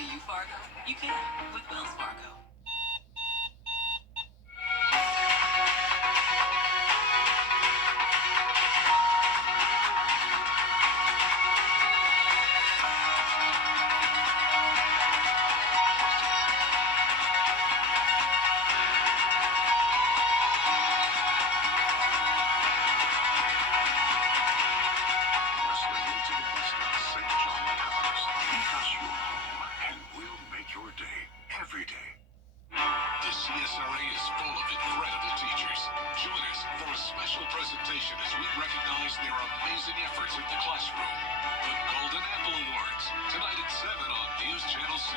Do you, Fargo? You can with Wells Fargo. Every day. The CSRA is full of incredible teachers. Join us for a special presentation as we recognize their amazing efforts in the classroom. The Golden Apple Awards, tonight at 7 on News Channel 6.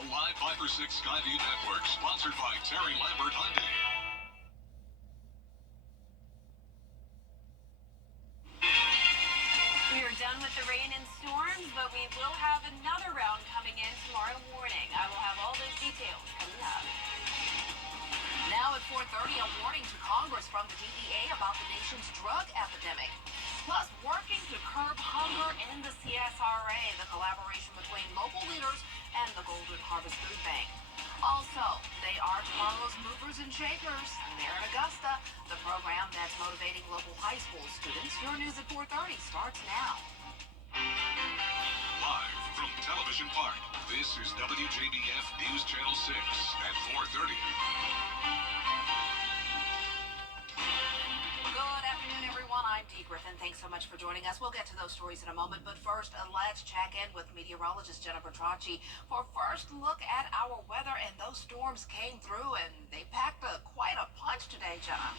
The Live 5 or 6 Skyview Network, sponsored by Terry Lambert Hyundai. We are done with the rain and storms, but we will have another round coming in tomorrow morning. I will have all those details coming up. Now at 4:30, a warning to Congress from the DEA about the nation's drug epidemic. Plus, working to curb hunger in the CSRA, the collaboration between local leaders and the Golden Harvest Food Bank. Also, they are tomorrow's movers and shakers. They're in Augusta, the program that's motivating local high school students. Your news at 4:30 starts now. Live from Television Park, this is WJBF News Channel 6 at 4:30. Good afternoon, everyone. I'm Dee Griffin. Thanks so much for joining us. We'll get to those stories in a moment, but first, let's check in with meteorologist Jennifer Tracci for a first look at our weather. And those storms came through, and they packed quite a punch today, Jenna.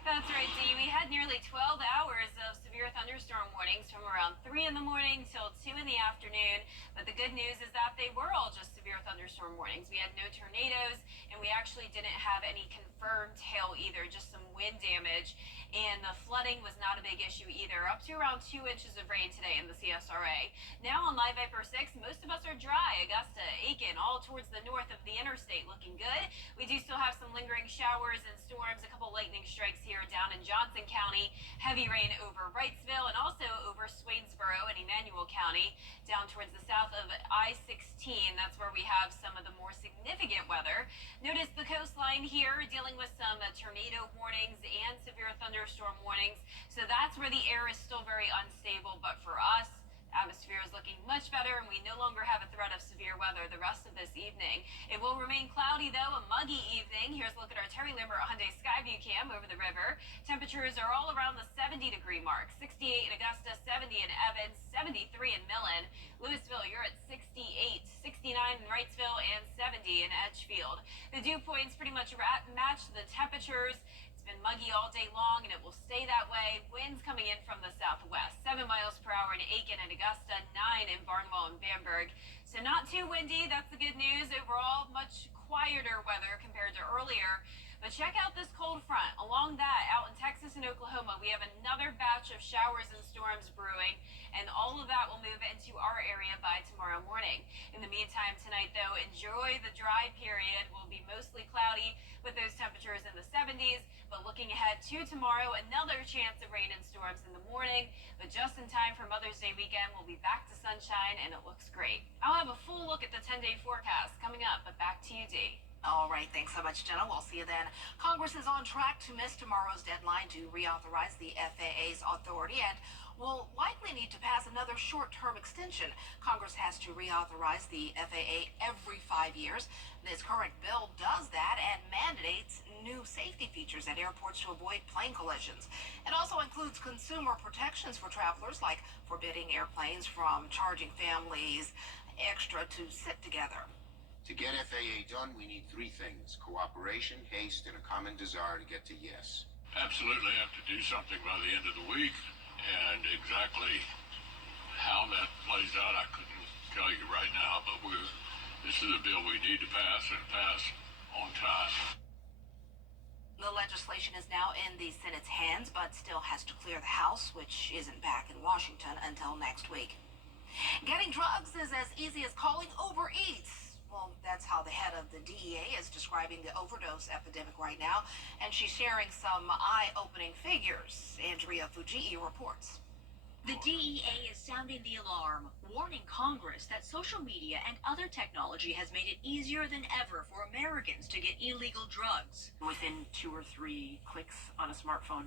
That's right, Dee. We had nearly 12 hours of severe thunderstorm warnings from around 3 in the morning till 2 in the afternoon. But the good news is that they were all just severe thunderstorm warnings. We had no tornadoes, and we actually didn't have any confirmed hail either, just some wind damage. And the flooding was not a big issue either, up to around 2 inches of rain today in the CSRA. Now on Live Viper 6, most of us are dry. Augusta, Aiken, all towards the north of the interstate looking good. We do still have some lingering showers and storms, a couple lightning strikes here down in Johnson County. Heavy rain over Wrightsville and also over Swainsboro and Emmanuel County, down towards the south of I-16. That's where we have some of the more significant weather. Notice the coastline here dealing with some tornado warnings and severe thunderstorm warnings. So that's where the air is still very unstable. But for us, atmosphere is looking much better, and we no longer have a threat of severe weather the rest of this evening. It will remain cloudy, though, a muggy evening. Here's a look at our Terry Lambert Hyundai Skyview cam over the river. Temperatures are all around the 70-degree mark. 68 in Augusta, 70 in Evans, 73 in Millen. Louisville, you're at 68, 69 in Wrightsville, and 70 in Edgefield. The dew points pretty much match the temperatures. It's been muggy all day long, and it will stay that way. Winds coming in from the southwest, 7 miles per hour in Aiken and Augusta, 9 in Barnwell and Bamberg. So not too windy. That's the good news. Overall, much quieter weather compared to earlier. But check out this cold front. Along that, out in Texas and Oklahoma, we have another batch of showers and storms brewing, and all of that will move into our area by tomorrow morning. In the meantime, tonight, though, enjoy the dry period. Will be mostly cloudy with those temperatures in the 70s. But looking ahead to tomorrow, another chance of rain and storms in the morning. But just in time for Mother's Day weekend, we'll be back to sunshine, and it looks great. I'll have a full look at the 10-day forecast coming up, but back to you, Dee. All right, thanks so much, Jenna. We'll see you then. Congress is on track to miss tomorrow's deadline to reauthorize the FAA's authority and will likely need to pass another short-term extension. Congress has to reauthorize the FAA every 5 years. This current bill does that and mandates new safety features at airports to avoid plane collisions. It also includes consumer protections for travelers, like forbidding airplanes from charging families extra to sit together. To get FAA done, we need 3 things: cooperation, haste, and a common desire to get to yes. Absolutely have to do something by the end of the week, and exactly how that plays out, I couldn't tell you right now, but this is a bill we need to pass and pass on time. The legislation is now in the Senate's hands, but still has to clear the House, which isn't back in Washington until next week. Getting drugs is as easy as calling Uber Eats. Well, that's how the head of the DEA is describing the overdose epidemic right now, and she's sharing some eye-opening figures. Andrea Fujii reports. The DEA is sounding the alarm, warning Congress that social media and other technology has made it easier than ever for Americans to get illegal drugs. Within 2 or 3 clicks on a smartphone,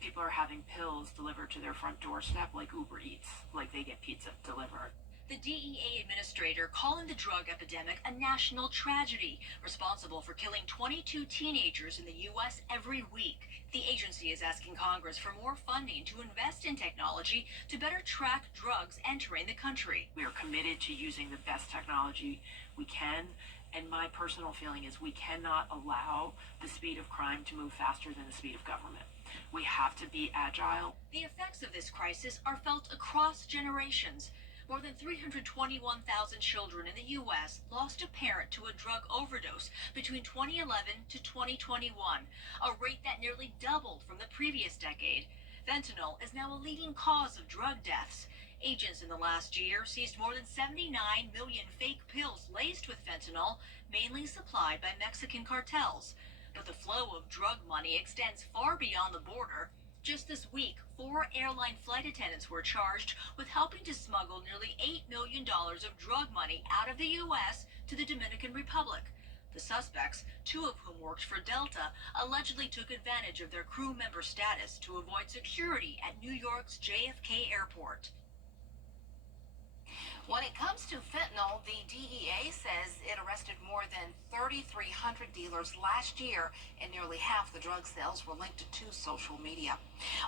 people are having pills delivered to their front doorstep like Uber Eats, like they get pizza delivered. The DEA administrator calling the drug epidemic a national tragedy, responsible for killing 22 teenagers in the U.S. every week. The agency is asking Congress for more funding to invest in technology to better track drugs entering the country. We are committed to using the best technology we can, and my personal feeling is we cannot allow the speed of crime to move faster than the speed of government. We have to be agile. The effects of this crisis are felt across generations. More than 321,000 children in the U.S. lost a parent to a drug overdose between 2011 to 2021, a rate that nearly doubled from the previous decade. Fentanyl is now a leading cause of drug deaths. Agents in the last year seized more than 79 million fake pills laced with fentanyl, mainly supplied by Mexican cartels. But the flow of drug money extends far beyond the border. Just this week, 4 airline flight attendants were charged with helping to smuggle nearly $8 million of drug money out of the U.S. to the Dominican Republic. The suspects, 2 of whom worked for Delta, allegedly took advantage of their crew member status to avoid security at New York's JFK airport. When it comes to fentanyl, the DEA says it arrested more than 3,300 dealers last year, and nearly half the drug sales were linked to social media.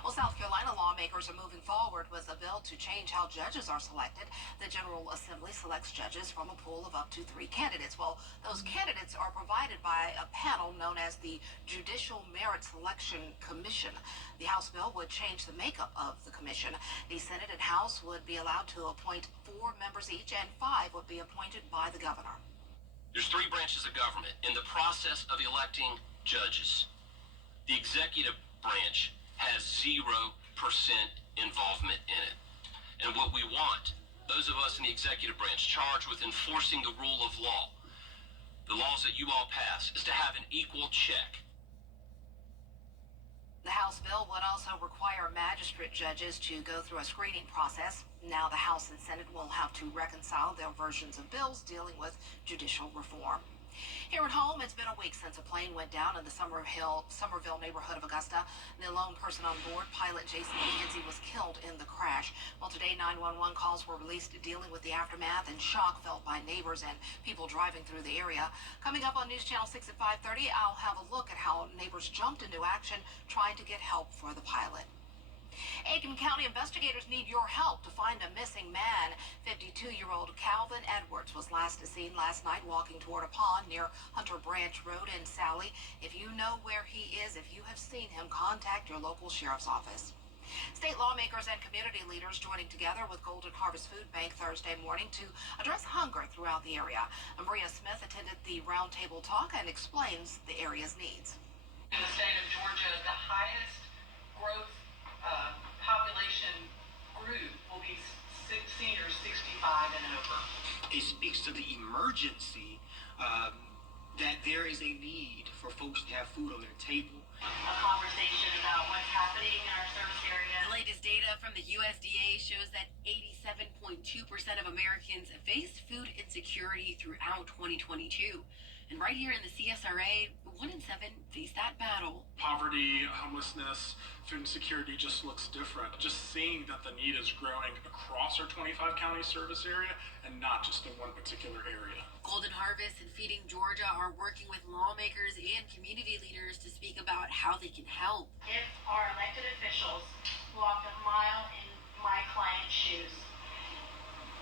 Well, South Carolina lawmakers are moving forward with a bill to change how judges are selected. The General Assembly selects judges from a pool of up to 3 candidates. Well, those candidates are provided by a panel known as the Judicial Merit Selection Commission. The House bill would change the makeup of the commission. The Senate and House would be allowed to appoint 4 members each, and 5 would be appointed by the governor. There's 3 branches of government in the process of electing judges. The executive branch has 0% involvement in it. And what we want, those of us in the executive branch charged with enforcing the rule of law, the laws that you all pass, is to have an equal check. The House bill would also require magistrate judges to go through a screening process. Now the House and Senate will have to reconcile their versions of bills dealing with judicial reform. Here at home, it's been a week since a plane went down in the Somerville neighborhood of Augusta. The lone person on board, pilot Jason McKenzie, was killed in the crash. Well, today 911 calls were released dealing with the aftermath and shock felt by neighbors and people driving through the area. Coming up on News Channel 6 at 5:30, I'll have a look at how neighbors jumped into action trying to get help for the pilot. Aiken County investigators need your help to find a missing man. 52-year-old Calvin Edwards was last seen last night walking toward a pond near Hunter Branch Road in Sally. If you know where he is, if you have seen him, contact your local sheriff's office. State lawmakers and community leaders joining together with Golden Harvest Food Bank Thursday morning to address hunger throughout the area. Maria Smith attended the roundtable talk and explains the area's needs. In the state of Georgia, the highest growth population group will be seniors 65 and over. It speaks to the emergency that there is a need for folks to have food on their table. A conversation about what's happening in our service area. The latest data from the USDA shows that 87.2% of Americans faced food insecurity throughout 2022. And right here in the CSRA, 1 in 7 face that battle. Poverty, homelessness, food insecurity just looks different. Just seeing that the need is growing across our 25 county service area and not just in one particular area. Golden Harvest and Feeding Georgia are working with lawmakers and community leaders to speak about how they can help. If our elected officials walked a mile in my client's shoes,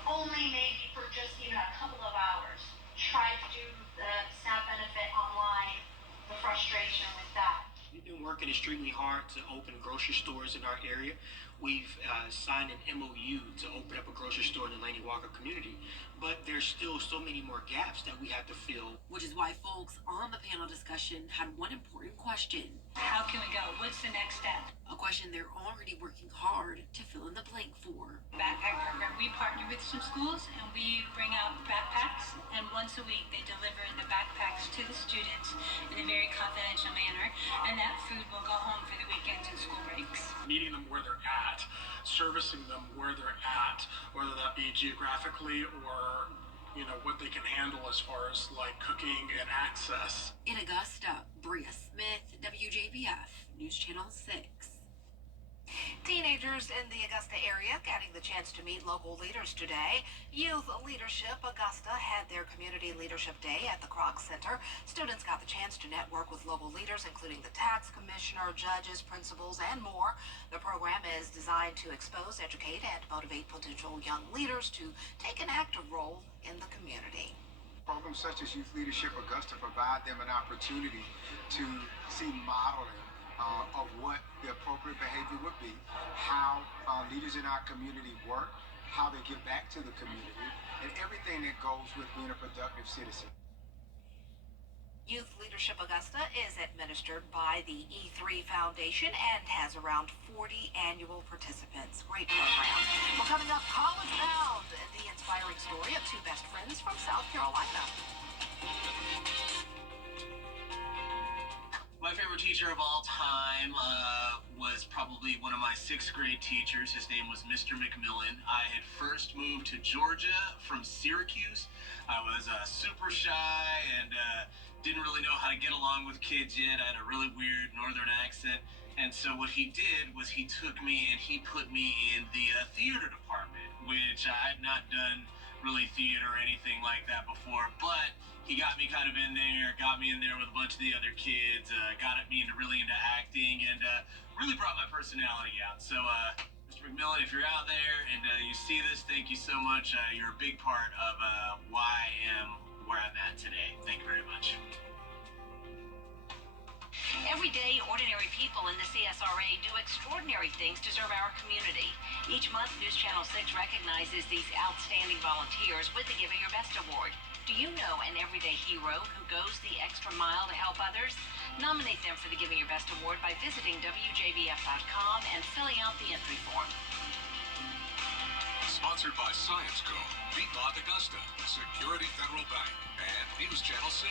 only maybe for just even a couple of hours, tried to do the SNAP benefit online, the frustration with that. We've been working extremely hard to open grocery stores in our area. We've signed an MOU to open up a grocery store in the Laney Walker community, but there's still so many more gaps that we have to fill. Which is why folks on the panel discussion had one important question. How can we go? What's the next step? A question they're already working hard to fill in the blank for. Backpack program. We partner with some schools and we bring out backpacks, and once a week they deliver the backpacks to the students in a very confidential manner, and that food will go home for the weekends and school breaks. Meeting them where they're at, servicing them where they're at, whether that be geographically or, you know, what they can handle as far as like cooking and access. In Augusta, Bria Smith, WJBF, News Channel 6. Teenagers in the Augusta area getting the chance to meet local leaders today. Youth Leadership Augusta had their Community Leadership Day at the Kroc Center. Students got the chance to network with local leaders, including the tax commissioner, judges, principals, and more. The program is designed to expose, educate, and motivate potential young leaders to take an active role in the community. Programs such as Youth Leadership Augusta provide them an opportunity to see modeling of what the appropriate behavior would be, how leaders in our community work, how they give back to the community, and everything that goes with being a productive citizen. Youth Leadership Augusta is administered by the E3 Foundation and has around 40 annual participants. Great program. Well, coming up, College Bound, the inspiring story of two best friends from South Carolina. My favorite teacher of all time was probably one of my 6th grade teachers. His name was Mr. McMillan. I had first moved to Georgia from Syracuse. I was super shy and didn't really know how to get along with kids yet. I had a really weird northern accent. And so what he did was he took me and he put me in the theater department, which I had not done really theater or anything like that before, but he got me kind of in there, got me in there with a bunch of the other kids, got me really into acting, and really brought my personality out. So, Mr. McMillan, if you're out there and you see this, thank you so much. You're a big part of why I am where I'm at today. Thank you very much. Every day, ordinary people in the CSRA do extraordinary things to serve our community. Each month, News Channel 6 recognizes these outstanding volunteers with the Giving Your Best Award. Do you know an everyday hero who goes the extra mile to help others? Nominate them for the Giving Your Best Award by visiting WJBF.com and filling out the entry form. Sponsored by Science Co., Piedmont Augusta, Security Federal Bank, and News Channel 6.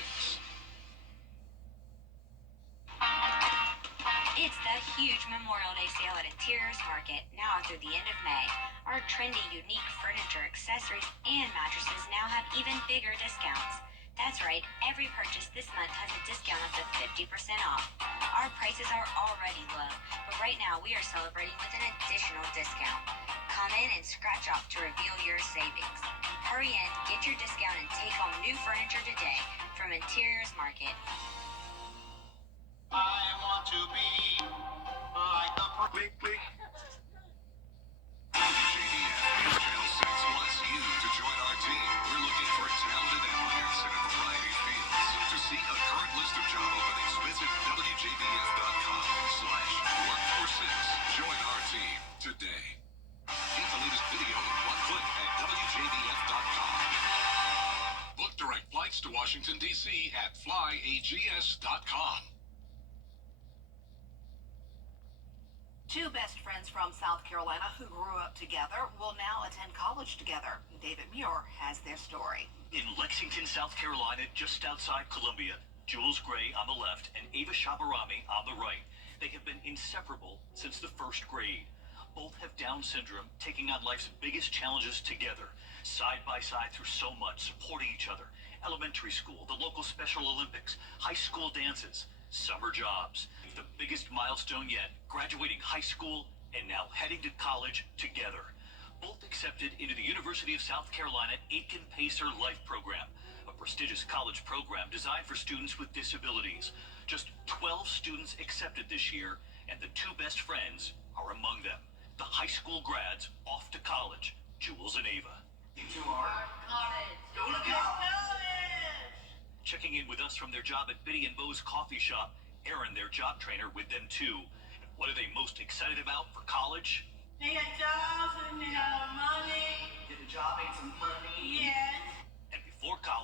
It's the huge Memorial Day sale at Interiors Market, now through the end of May. Our trendy, unique furniture, accessories, and mattresses now have even bigger discounts. That's right, every purchase this month has a discount up to 50% off. Our prices are already low, but right now we are celebrating with an additional discount. Come in and scratch off to reveal your savings. Hurry in, get your discount, and take home new furniture today from Interiors Market. I want to be like the click, click. WJBF News Channel 6 wants you to join our team. We're looking for talented applicants in a variety of fields. To see a current list of job openings, visit WJBF.com/workforce6. Join our team today. Get the latest video in one click at WJBF.com. Book direct flights to Washington, D.C. at flyags.com. Two best friends from South Carolina who grew up together will now attend college together. David Muir has their story. In Lexington, South Carolina, just outside Columbia, Jules Gray on the left and Ava Shabarami on the right. They have been inseparable since the first grade. Both have Down syndrome, taking on life's biggest challenges together, side by side through so much, supporting each other. Elementary school, the local Special Olympics, high school dances, summer jobs. The biggest milestone yet, graduating high school and now heading to college together. Both accepted into the University of South Carolina Aiken Pacer Life Program, a prestigious college program designed for students with disabilities. Just 12 students accepted this year, and the two best friends are among them. The high school grads off to college, Jules and Ava. To our college. Go to college! Checking in with us from their job at Biddy and Bo's coffee shop, Aaron, their job trainer, with them too. What are they most excited about for college? They got jobs and they got money. Get a job ain't some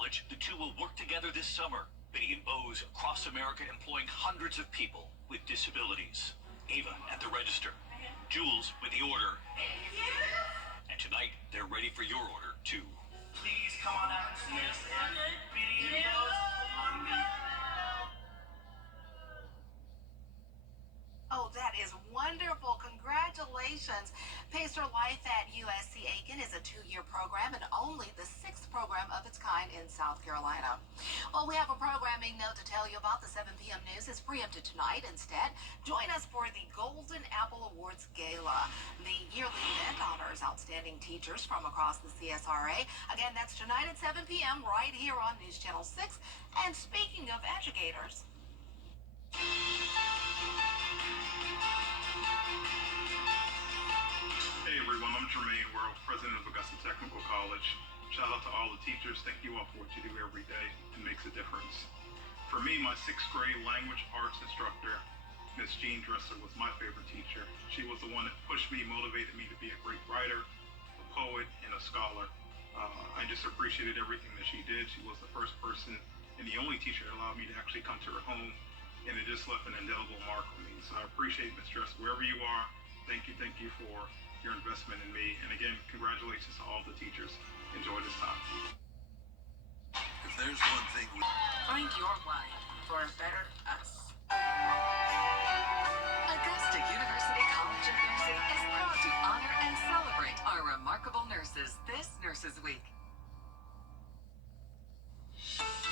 College, the two will work together this summer, bidding in bows across America, employing hundreds of people with disabilities. Ava at the register, Jules with the order. And tonight, they're ready for your order, too. Please come on out and see us at Bidding in Bows. Oh, that is wonderful. Congratulations. Pace Your Life at USC Aiken is a 2-year program and only the 6th program of its kind in South Carolina. Well, we have a programming note to tell you about. The 7 p.m. news is preempted tonight. Instead, join us for the Golden Apple Awards Gala. The yearly event honors outstanding teachers from across the CSRA. Again, that's tonight at 7 p.m. right here on News Channel 6. And speaking of educators, hey everyone, I'm Jermaine World, President of Augusta Technical College. Shout out to all the teachers. Thank you all for what you do every day. It makes a difference. For me, my 6th grade language arts instructor, Miss Jean Dresser, was my favorite teacher. She was the one that pushed me, motivated me to be a great writer, a poet, and a scholar. I just appreciated everything that she did. She was the first person and the only teacher that allowed me to actually come to her home, and it just left an indelible mark on me. So I appreciate Ms. Dresser, wherever you are. Thank you for your investment in me. And again, congratulations to all the teachers. Enjoy this time. If there's one thing we... find your why for a better us. Augusta University College of Nursing is proud to honor and celebrate our remarkable nurses this Nurses Week.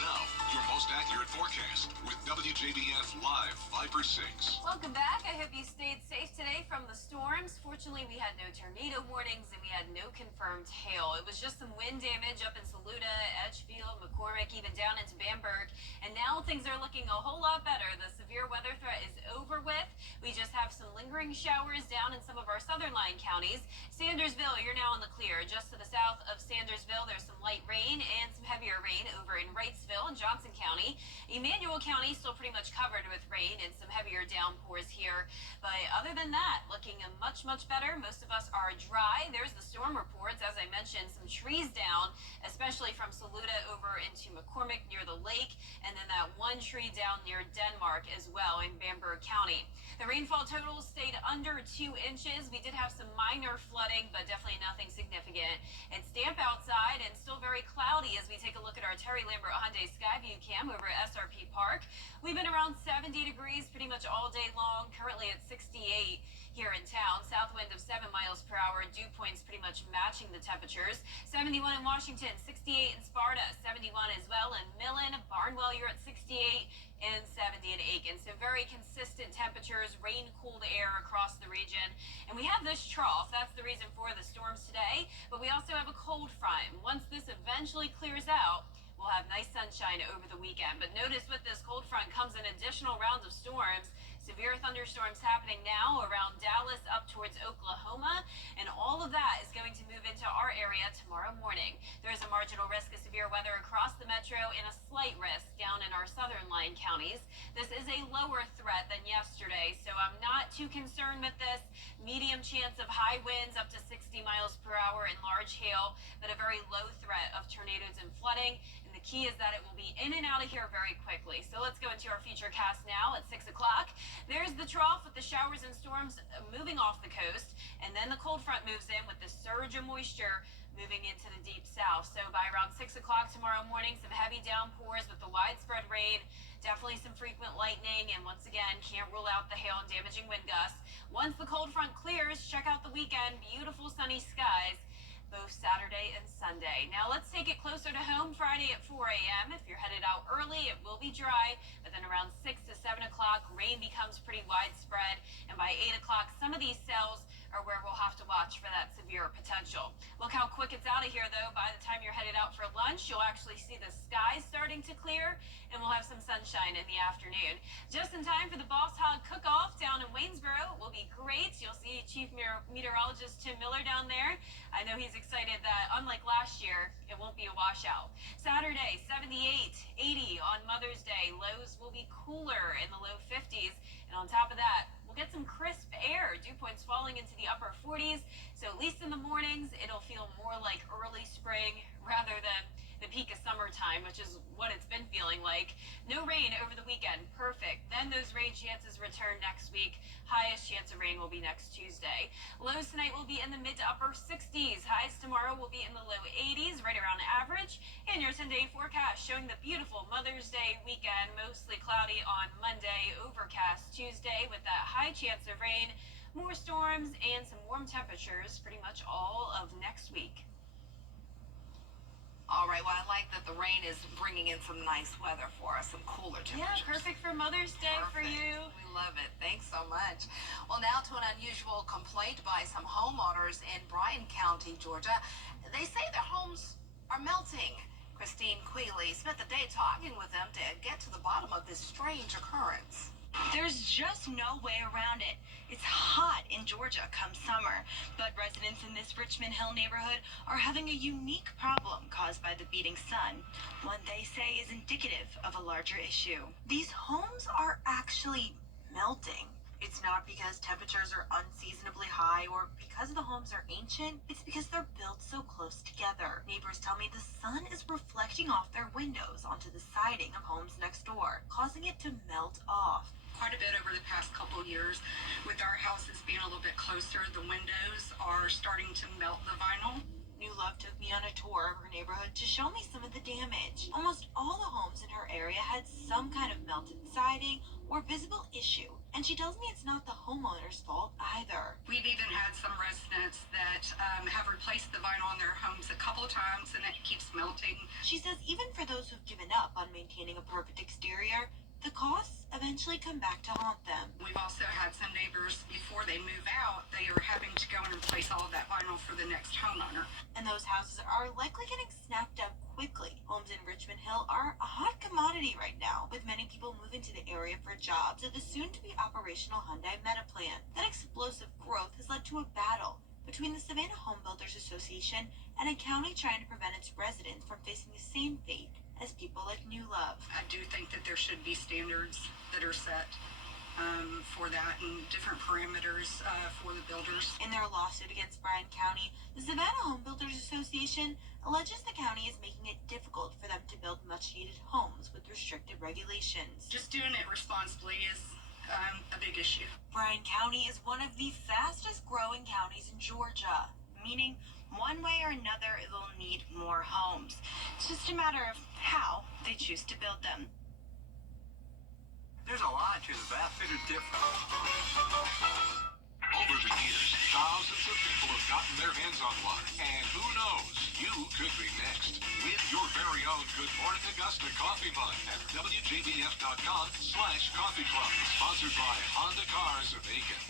Now, your most accurate forecast with WJBF Live 5/6. Welcome back. I hope you stayed safe today from the storms. Fortunately, we had no tornado warnings and we had no confirmed hail. It was just some wind damage up in Saluda, Edgefield, McCormick, even down into Bamberg. And now things are looking a whole lot better. The severe weather threat is over with. We just have some lingering showers down in some of our southern line counties. Sandersville, you're now in the clear. Just to the south of Sandersville, there's some light rain and some heavier rain over in Wrightsville and Johnson County. Emmanuel County still pretty much covered with rain and some heavier downpours here. But other than that, looking much better. Most of us are dry. There's the storm reports. As I mentioned, some trees down, especially from Saluda over into McCormick near the lake, and then that one tree down near Denmark as well in Bamberg County. The rainfall totals stayed under 2 inches. We did have some minor flooding, but definitely nothing significant. It's damp outside and still very cloudy as we take a look at our Terry Lambert Hyundai Skyview cam over at SRP Park. We've been around 70 degrees pretty much all day long, currently at 68 here in town. South wind of 7 miles per hour. Dew points pretty much matching the temperatures. 71 in Washington, 68 in Sparta, 71 as well in Millen. Barnwell, you're at 68 and 70 in Aiken. So very consistent temperatures, rain-cooled air across the region. And we have this trough. That's the reason for the storms today. But we also have a cold front. Once this eventually clears out, we'll have nice sunshine over the weekend. But notice with this cold front comes an additional round of storms. Severe thunderstorms happening now around Dallas up towards Oklahoma, and all of that is going to move into our area tomorrow morning. There is a marginal risk of severe weather across the metro and a slight risk down in our southern line counties. This is a lower threat than yesterday, so I'm not too concerned with this. Medium chance of high winds up to 60 miles per hour and large hail, but a very low threat of tornadoes and flooding. And the key is that it will be in and out of here very quickly. So let's go into our future cast now at 6 o'clock. There's the trough with the showers and storms moving off the coast, and then the cold front moves in with the surge of moisture moving into the deep south. So by around 6 o'clock tomorrow morning, some heavy downpours with the widespread rain, definitely some frequent lightning, and once again, can't rule out the hail and damaging wind gusts. Once the cold front clears, check out the weekend. Beautiful sunny skies both Saturday and Sunday. Now let's take it closer to home. Friday at 4 a.m. If you're headed out early, it will be dry, but then around 6 to 7 o'clock, rain becomes pretty widespread, and by 8 o'clock, some of these cells are where we'll have to watch for that severe potential. Look how quick it's out of here, though. By the time you're headed out for lunch, you'll actually see the skies starting to clear, and we'll have some sunshine in the afternoon. Just in time for the Boss Hog Cook-Off down in Waynesboro. It will be great. You'll see Chief Meteorologist Tim Miller down there. I know he's excited that, unlike last year, it won't be a washout. Saturday, 78, 80 on Mother's Day. Lows will be cooler in the low 50s. And on top of that, we'll get some crisp air. Dew points falling into the upper 40s. So at least in the mornings, it'll feel more like early spring rather than the peak of summertime, which is what it's been feeling like. No rain over the weekend. Perfect. Then those rain chances return next week. Highest chance of rain will be next Tuesday. Lows tonight will be in the mid to upper 60s. Highs tomorrow will be in the low 80s, right around average. And your 10-day forecast showing the beautiful Mother's Day weekend. Mostly cloudy on Monday, overcast Tuesday with that high chance of rain. More storms and some warm temperatures pretty much all of next week. All right, well, I like that the rain is bringing in some nice weather for us, some cooler temperatures. Yeah, perfect for Mother's Day for you. We love it. Thanks so much. Well, now to an unusual complaint by some homeowners in Bryan County, Georgia. They say their homes are melting. Christine Quealy spent the day talking with them to get to the bottom of this strange occurrence. There's just no way around it. It's hot in Georgia come summer, but residents in this Richmond Hill neighborhood are having a unique problem caused by the beating sun, one they say is indicative of a larger issue. These homes are actually melting. It's not because temperatures are unseasonably high or because the homes are ancient. It's because they're built so close together. Neighbors tell me the sun is reflecting off their windows onto the siding of homes next door, causing it to melt off. Quite a bit over the past couple of years. With our houses being a little bit closer, the windows are starting to melt the vinyl. New Love took me on a tour of her neighborhood to show me some of the damage. Almost all the homes in her area had some kind of melted siding or visible issue, and she tells me it's not the homeowner's fault either. We've even had some residents that have replaced the vinyl on their homes a couple of times and it keeps melting. She says even for those who've given up on maintaining a perfect exterior, the costs eventually come back to haunt them. We've also had some neighbors, before they move out, they are having to go and replace all of that vinyl for the next homeowner. And those houses are likely getting snapped up quickly. Homes in Richmond Hill are a hot commodity right now, with many people moving to the area for jobs at the soon-to-be operational Hyundai Meta plant. That explosive growth has led to a battle between the Savannah Home Builders Association and a county trying to prevent its residents from facing the same fate as people like New Love. I do think that there should be standards that are set for that and different parameters for the builders. In their lawsuit against Bryan County, the Savannah Home Builders Association alleges the county is making it difficult for them to build much-needed homes with restricted regulations. Just doing it responsibly is a big issue. Bryan County is one of the fastest growing counties in Georgia, meaning one way or another it will need more homes. It's just a matter of how they choose to build them. There's a lot to the Bathfitter difference. Over the years, thousands of people have gotten their hands on one. And who knows, you could be next. Win your very own Good Morning Augusta coffee mug at WJBF.com/coffee club. Sponsored by Honda Cars of Aiken.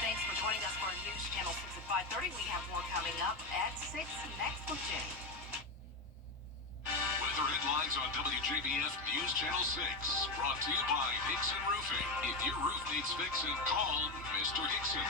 Thanks for joining us for News Channel 6 at 5:30. We have more coming up at 6 next with Jenny. Weather headlines on WJBF News Channel 6. Brought to you by Hickson Roofing. If your roof needs fixing, call Mr. Hickson.